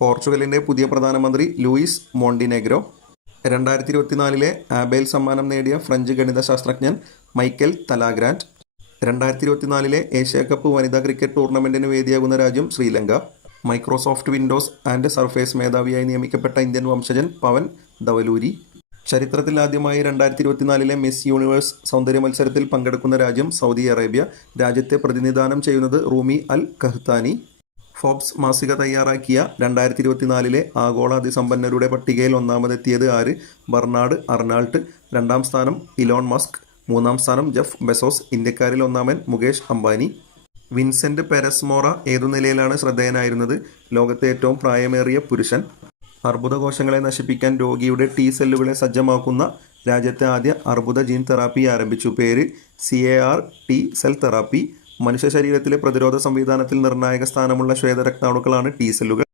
പോർച്ചുഗലിന്റെ പുതിയ പ്രധാനമന്ത്രി ലൂയിസ് മോണ്ടിനെഗ്രോ. രണ്ടായിരത്തി ഇരുപത്തിനാലിലെ ആബേൽ സമ്മാനം നേടിയ ഫ്രഞ്ച് ഗണിതശാസ്ത്രജ്ഞൻ മൈക്കൽ തലാഗ്രാൻഡ് രണ്ടായിരത്തി ഇരുപത്തിനാലിലെ ഏഷ്യ കപ്പ് വനിതാ ക്രിക്കറ്റ് ടൂർണമെന്റിന് വേദിയാകുന്ന രാജ്യം Sri Lanka. Microsoft Windows and Surface മേധാവിയായി നിയമിക്കപ്പെട്ട ഇന്ത്യൻ വംശജൻ പവൻ ധവലൂരി. ചരിത്രത്തിൽ ആദ്യമായി രണ്ടായിരത്തി ഇരുപത്തിനാലിലെ മിസ് യൂണിവേഴ്സ് സൗന്ദര്യ മത്സരത്തിൽ പങ്കെടുക്കുന്ന രാജ്യം സൗദി അറേബ്യ. രാജ്യത്തെ പ്രതിനിധാനം ചെയ്യുന്നത് റൂമി അൽ കഹ്താനി ഫോബ്സ് മാസിക തയ്യാറാക്കിയ രണ്ടായിരത്തി ഇരുപത്തിനാലിലെ ആഗോള അതിസമ്പന്നരുടെ പട്ടികയിൽ ഒന്നാമതെത്തിയത് ആര്? Bernard Arnault. രണ്ടാം സ്ഥാനം ഇലോൺ മസ്ക്. മൂന്നാം സ്ഥാനം ജെഫ് ബെസോസ്. ഇന്ത്യക്കാരിൽ ഒന്നാമൻ മുകേഷ് അംബാനി. വിൻസെന്റ് പെരസ്മോറ ഏതു നിലയിലാണ് ശ്രദ്ധേയനായിരുന്നത്? ലോകത്തെ ഏറ്റവും പ്രായമേറിയ പുരുഷൻ. അർബുദകോശങ്ങളെ നശിപ്പിക്കാൻ രോഗിയുടെ ടി സെല്ലുകളെ സജ്ജമാക്കുന്ന രാജ്യത്തെ ആദ്യ അർബുദ ജീൻ തെറാപ്പി ആരംഭിച്ചു. പേര് C A R T cell therapy. മനുഷ്യ ശരീരത്തിലെ പ്രതിരോധ സംവിധാനത്തിൽ നിർണായക സ്ഥാനമുള്ള ശ്വേതരക്താണുക്കളാണ് ടി സെല്ലുകൾ